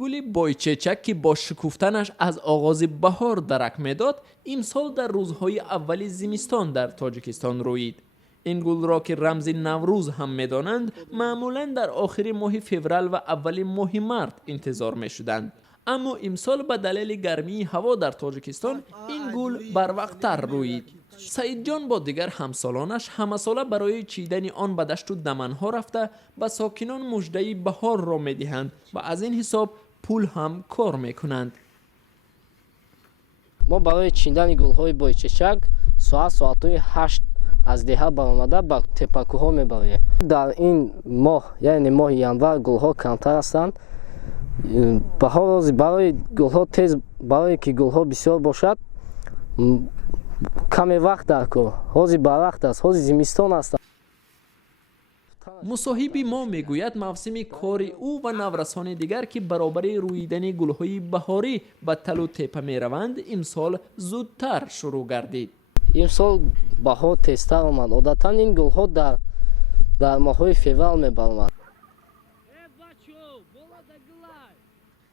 گل бойچечак که با شکوفتنش از آغاز بهار درک میداد امسال در روزهای اول زمستان در تاجیکستان رویید. این گل را که رمز نوروز هم میدانند معمولا در آخر ماه فوریه و اول ماه مارت انتظار میشدند. اما امسال به دلیل گرمی هوا در تاجیکستان این گل بر وقت‌تر رویید. سعید جان با دیگر همسالانش همه ساله برای چیدن آن به دشت و دمنها رفته به ساکنان مژده بهار را میدهند و از این حساب پول هم کار میکنند. ما برای چیدن گل‌های бойچечак ساعت‌های 8 از деҳа баромада ба тепакӯҳо мебароем. дар ин моҳ яъне моҳи январ гулҳо камтар ҳастанд. баҳор рози барои гулҳо тез барое ки гулҳо бисёр бошад каме вақт дар кор ҳозир ба вақт аст ҳозир зимистон аст. مصاحبی ما میگوید موسم کار او و نورسان دیگر که برابر رویدن گل‌های بهاری به تل و تپه میروند امسال زودتر شروع گردید. امسال بهار تezтар омад. عادتا این گل‌ها در ماه‌های فеврал мебаромад.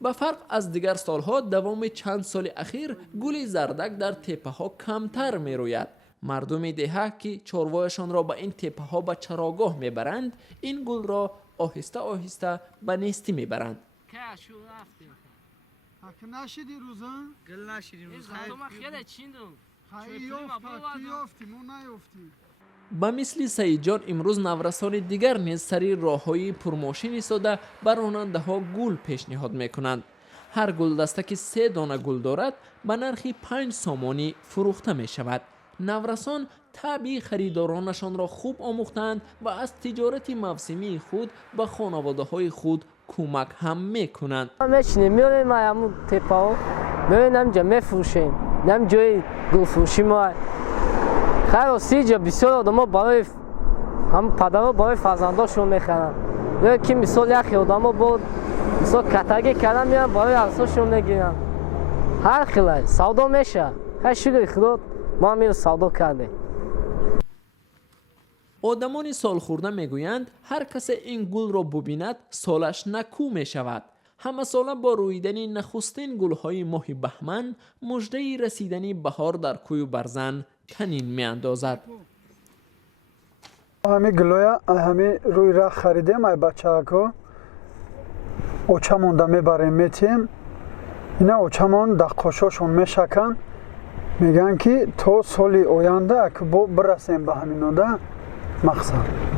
به فرق از دیگر سالها دوام چند سال اخیر گل زردک در تپه ها کمتر می روید. مردم دهه که چاروایشان را به این تپه ها به چراگاه می برند این گل را آهسته آهسته به نیستی می برند. به مثل سعید جان امروز نورسان دیگر نیز سری راههای پرماشین ایستاده بر راننده ها گل پیشنهاد میکنند. هر گل دسته که 3 دانه گل دارد به نرخ 5 سامانی فروخته می شود. نورسان طبعی خریدارانشان خوب آموختند و از تیجارتی موسمی خود به خانواده های خود کمک هم میکنند. میریم همون تپه ها میریم همجا میفروشیم نم جای گل فروشی ما خیلی جا بسیار آدم ها برای هم پدرها برای فرزنداشون میخرن. یا که مثال یکی آدم ها بود مثال کتگی کردن میرن برای عرصاشون میگیرن. هر خیلی سودا میشه. خیلی شکر خدا ما میرو سودا کردیم. آدمان سال خورده میگویند هر کس این گل را ببیند سالش نکو میشود. همه ساله با رویدن نخستین گلهای ماه بهمن مژده رسیدن بهار در کوی و برزن تنین می اندازد. همه گلویا همه روی را خریدیم ای بچه ها اوچه مونده میبریم میتیم اینا اوچه مون دقاشاشون میشکن میگن که تو سالی آینده که برسیم به همین نوده مقصد